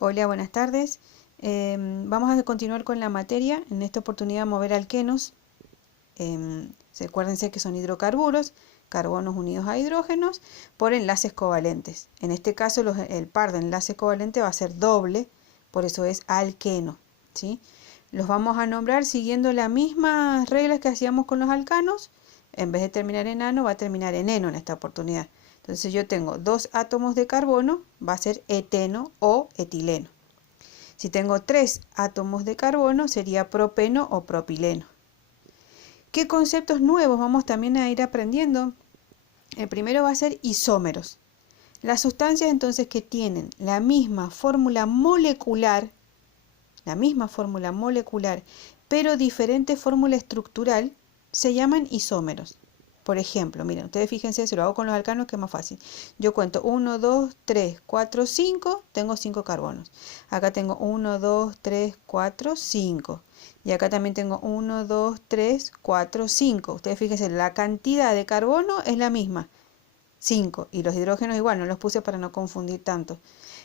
Hola, buenas tardes. Vamos a continuar con la materia. En esta oportunidad mover alquenos. Acuérdense que son hidrocarburos, carbonos unidos a hidrógenos por enlaces covalentes. En este caso el par de enlaces covalentes va a ser doble, por eso es alqueno, ¿sí? Los vamos a nombrar siguiendo las mismas reglas que hacíamos con los alcanos. En vez de terminar en ano, va a terminar en eno en esta oportunidad. Entonces yo tengo dos átomos de carbono, va a ser eteno o etileno. Si tengo 3 átomos de carbono, sería propeno o propileno. ¿Qué conceptos nuevos vamos también a ir aprendiendo? El primero va a ser isómeros. Las sustancias entonces que tienen la misma fórmula molecular, pero diferente fórmula estructural, se llaman isómeros. Por ejemplo, miren, ustedes fíjense, si lo hago con los alcanos que es más fácil. Yo cuento 1, 2, 3, 4, 5, tengo 5 carbonos. Acá tengo 1, 2, 3, 4, 5. Y acá también tengo 1, 2, 3, 4, 5. Ustedes fíjense, la cantidad de carbono es la misma, 5. Y los hidrógenos igual, no los puse para no confundir tanto.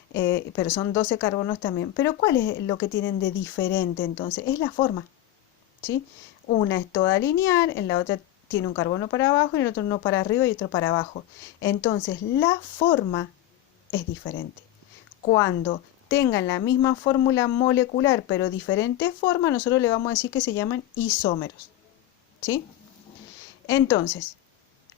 Pero son 12 carbonos también. Pero ¿cuál es lo que tienen de diferente entonces? Es la forma, ¿sí? Una es toda lineal, en la otra tiene un carbono para abajo y en el otro uno para arriba y otro para abajo. Entonces la forma es diferente. Cuando tengan la misma fórmula molecular pero diferente forma, nosotros le vamos a decir que se llaman isómeros, ¿sí? Entonces,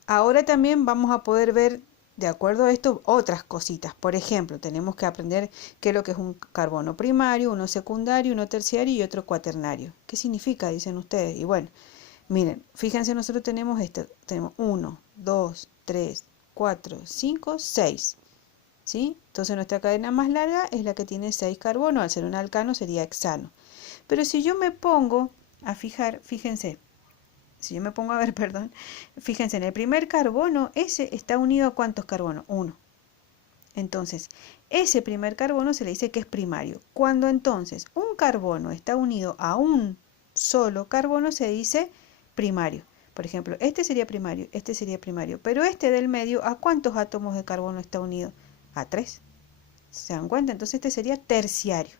ahora también vamos a poder ver, de acuerdo a esto, otras cositas. Por ejemplo, tenemos que aprender qué es lo que es un carbono primario, uno secundario, uno terciario y otro cuaternario. ¿Qué significa? Dicen ustedes. Y bueno, miren, fíjense, nosotros tenemos tenemos 1, 2, 3, 4, 5, 6. ¿Sí? Entonces nuestra cadena más larga es la que tiene 6 carbonos. Al ser un alcano sería hexano. Pero si yo me pongo a fijar, fíjense, si yo me pongo a ver, perdón, fíjense, en el primer carbono, ese está unido a ¿cuántos carbonos? 1. Entonces, ese primer carbono se le dice que es primario. Cuando entonces un carbono está unido a un solo carbono, se dice primario. Por ejemplo, este sería primario, pero este del medio, ¿a cuántos átomos de carbono está unido? A 3. ¿Se dan cuenta? Entonces este sería terciario.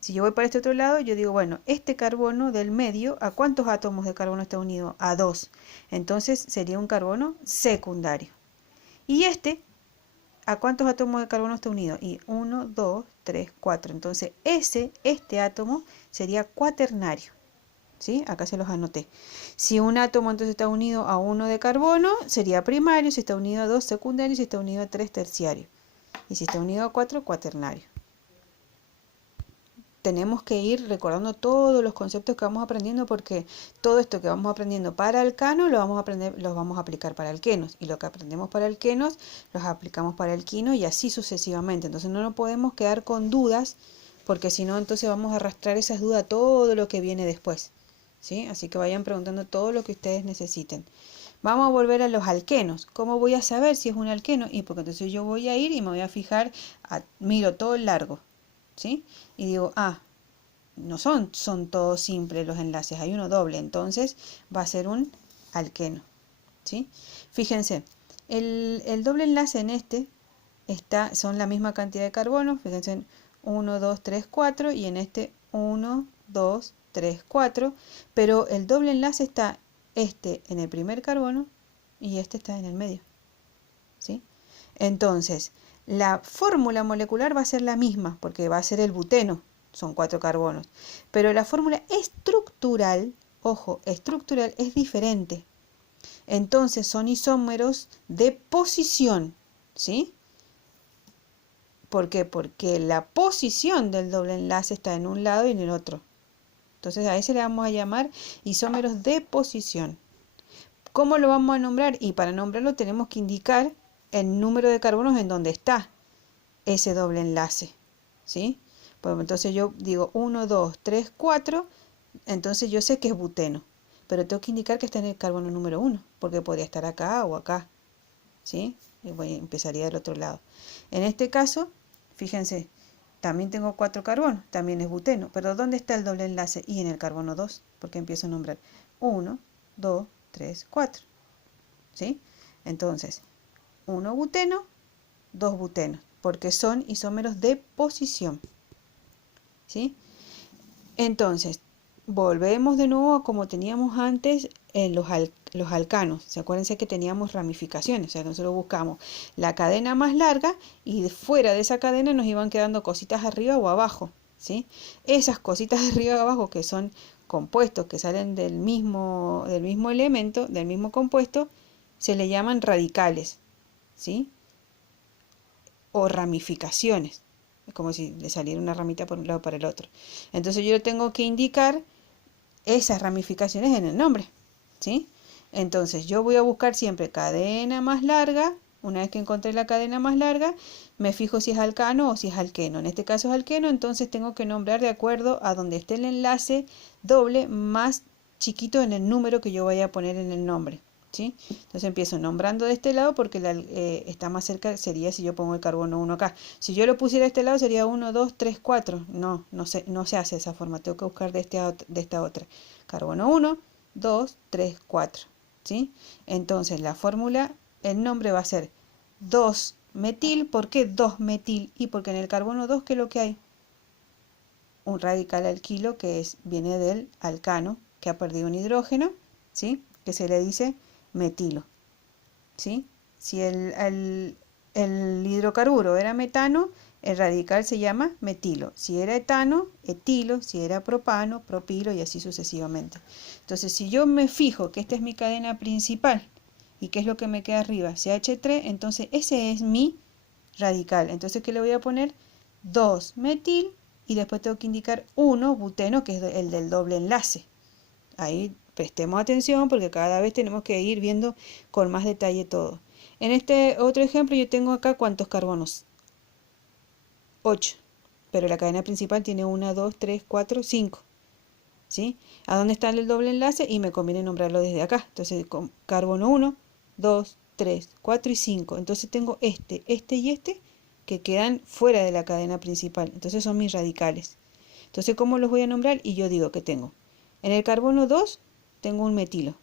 Si yo voy para este otro lado, yo digo, bueno, este carbono del medio, ¿a cuántos átomos de carbono está unido? A 2. Entonces sería un carbono secundario. Y este, ¿a cuántos átomos de carbono está unido? Y 1, 2, 3, 4. Entonces este átomo sería cuaternario. ¿Sí? Acá se los anoté. Si un átomo entonces está unido a 1 de carbono, sería primario. Si está unido a 2, secundario. Si está unido a 3, terciario. Y si está unido a 4, cuaternario. Tenemos que ir recordando todos los conceptos que vamos aprendiendo, porque todo esto que vamos aprendiendo para alcanos lo vamos a aplicar para alquenos, y lo que aprendemos para alquenos los aplicamos para alquinos y así sucesivamente. Entonces no nos podemos quedar con dudas, porque si no entonces vamos a arrastrar esas dudas todo lo que viene después, ¿sí? Así que vayan preguntando todo lo que ustedes necesiten. Vamos a volver a los alquenos. ¿Cómo voy a saber si es un alqueno? Y porque entonces yo voy a ir y me voy a fijar, miro todo el largo, ¿sí? Y digo, no son todos simples los enlaces, hay uno doble, entonces va a ser un alqueno, ¿sí? Fíjense, el doble enlace en son la misma cantidad de carbonos, fíjense, en 1, 2, 3, 4, y en este 1, 2, 3, 4, pero el doble enlace está en el primer carbono y este está en el medio, ¿sí? Entonces, la fórmula molecular va a ser la misma, porque va a ser el buteno, son 4 carbonos. Pero la fórmula estructural, ojo, estructural es diferente. Entonces son isómeros de posición, ¿sí? ¿Por qué? Porque la posición del doble enlace está en un lado y en el otro. Entonces a ese le vamos a llamar isómeros de posición. ¿Cómo lo vamos a nombrar? Y para nombrarlo tenemos que indicar el número de carbonos en donde está ese doble enlace, ¿sí? Pues entonces yo digo 1, 2, 3, 4, entonces yo sé que es buteno, pero tengo que indicar que está en el carbono número 1, porque podría estar acá o acá, ¿sí? Y empezaría del otro lado. En este caso, fíjense, también tengo 4 carbonos, también es buteno, pero ¿dónde está el doble enlace? Y en el carbono 2, porque empiezo a nombrar 1, 2, 3, 4, ¿sí? Entonces, 1 buteno, 2 butenos. porque son isómeros de posición, ¿sí? Entonces, volvemos de nuevo a como teníamos antes en los alcanos. ¿Se acuérdense que teníamos ramificaciones? O sea, nosotros buscamos la cadena más larga y fuera de esa cadena nos iban quedando cositas arriba o abajo, ¿sí? Esas cositas de arriba o abajo que son compuestos que salen del mismo elemento, del mismo compuesto, se le llaman radicales, ¿sí? O ramificaciones. Es como si le saliera una ramita por un lado para el otro. Entonces yo tengo que indicar esas ramificaciones en el nombre, ¿sí? Entonces yo voy a buscar siempre cadena más larga. Una vez que encontré la cadena más larga, me fijo si es alcano o si es alqueno. En este caso es alqueno, entonces tengo que nombrar de acuerdo a donde esté el enlace doble más chiquito en el número que yo vaya a poner en el nombre, ¿sí? Entonces empiezo nombrando de este lado porque está más cerca, sería si yo pongo el carbono 1 acá. Si yo lo pusiera de este lado sería 1, 2, 3, 4. No se hace de esa forma, tengo que buscar de esta otra. Carbono 1, 2, 3, 4, ¿sí? Entonces la fórmula, el nombre va a ser 2-metil. ¿Por qué 2-metil? Y porque en el carbono 2, ¿qué es lo que hay? Un radical alquilo que viene del alcano que ha perdido un hidrógeno, ¿sí? Que se le dice metilo, ¿sí? Si el hidrocarburo era metano, el radical se llama metilo. Si era etano, etilo. Si era propano, propilo, y así sucesivamente. Entonces, si yo me fijo que esta es mi cadena principal y qué es lo que me queda arriba, CH3, entonces ese es mi radical. Entonces, ¿qué le voy a poner? 2-metil y después tengo que indicar 1-buteno, que es el del doble enlace. Ahí prestemos atención porque cada vez tenemos que ir viendo con más detalle todo. En este otro ejemplo yo tengo acá ¿cuántos carbonos? 8. Pero la cadena principal tiene 1, 2, 3, 4, 5. ¿Sí? ¿A dónde está el doble enlace? Y me conviene nombrarlo desde acá. Entonces, con carbono 1, 2, 3, 4 y 5. Entonces tengo este y este que quedan fuera de la cadena principal. Entonces son mis radicales. Entonces, ¿cómo los voy a nombrar? Y yo digo que tengo. En el carbono 2 tengo un metilo.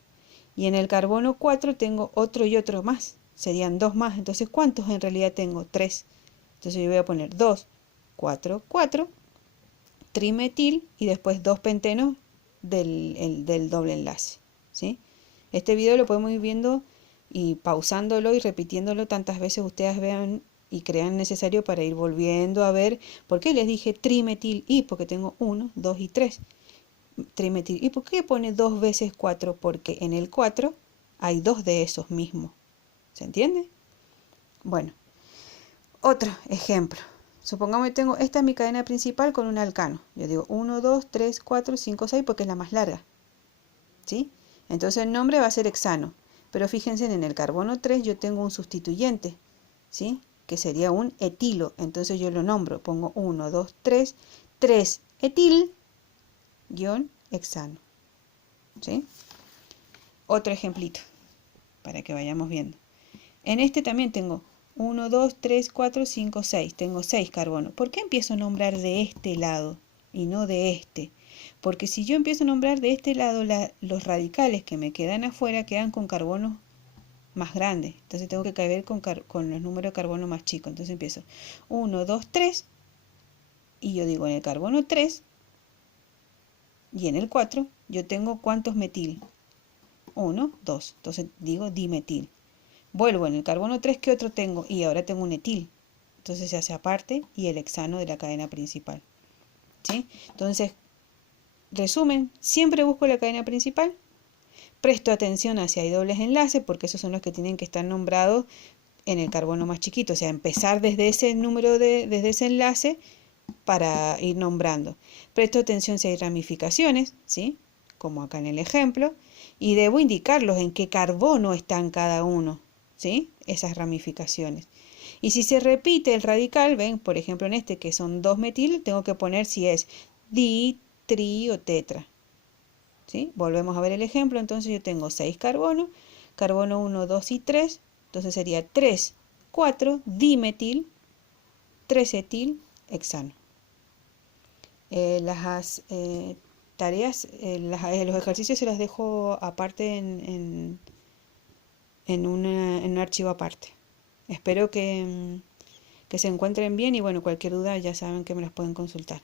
Y en el carbono 4 tengo otro y otro más. Serían 2 más. Entonces, ¿cuántos en realidad tengo? 3. Entonces yo voy a poner 2, 4, 4, trimetil y después 2 pentenos del doble enlace, ¿sí? Este video lo podemos ir viendo y pausándolo y repitiéndolo tantas veces ustedes vean y crean necesario para ir volviendo a ver. ¿Por qué les dije trimetil? Y porque tengo 1, 2 y 3. Trimetil. ¿Y por qué pone 2 veces 4? Porque en el 4 hay 2 de esos mismos. ¿Se entiende? Bueno, otro ejemplo. Supongamos que tengo, esta es mi cadena principal con un alcano. Yo digo 1, 2, 3, 4, 5, 6 porque es la más larga, ¿sí? Entonces el nombre va a ser hexano. Pero fíjense, en el carbono 3 yo tengo un sustituyente, ¿sí? Que sería un etilo. Entonces yo lo nombro, pongo 1, 2, 3, 3 etil guión hexano, ¿sí? Otro ejemplito para que vayamos viendo. En este también tengo 1, 2, 3, 4, 5, 6. Tengo 6 carbonos. ¿Por qué empiezo a nombrar de este lado y no de este? Porque si yo empiezo a nombrar de este lado, los radicales que me quedan afuera quedan con carbonos más grandes. Entonces tengo que caer con los números de carbono más chicos. Entonces empiezo 1, 2, 3. Y yo digo en el carbono 3 y en el 4 yo tengo ¿cuántos metil? 1, 2. Entonces digo dimetil. Vuelvo en el carbono 3, ¿qué otro tengo? Y ahora tengo un etil. Entonces se hace aparte y el hexano de la cadena principal, ¿sí? Entonces, resumen, siempre busco la cadena principal, presto atención hacia hay dobles enlaces porque esos son los que tienen que estar nombrados en el carbono más chiquito, o sea, empezar desde ese número, desde ese enlace para ir nombrando. Presto atención si hay ramificaciones, ¿sí? Como acá en el ejemplo, y debo indicarlos en qué carbono están cada uno, ¿sí? Esas ramificaciones. Y si se repite el radical, ven, por ejemplo en este que son 2 metil, tengo que poner si es di, tri o tetra, ¿sí? Volvemos a ver el ejemplo, entonces yo tengo 6 carbonos, carbono 1, 2 y 3, entonces sería 3, 4, dimetil, 3 etil, hexano. Las tareas, los ejercicios se los dejo aparte en un archivo aparte. Espero que Que se encuentren bien y bueno, cualquier duda ya saben que me las pueden consultar.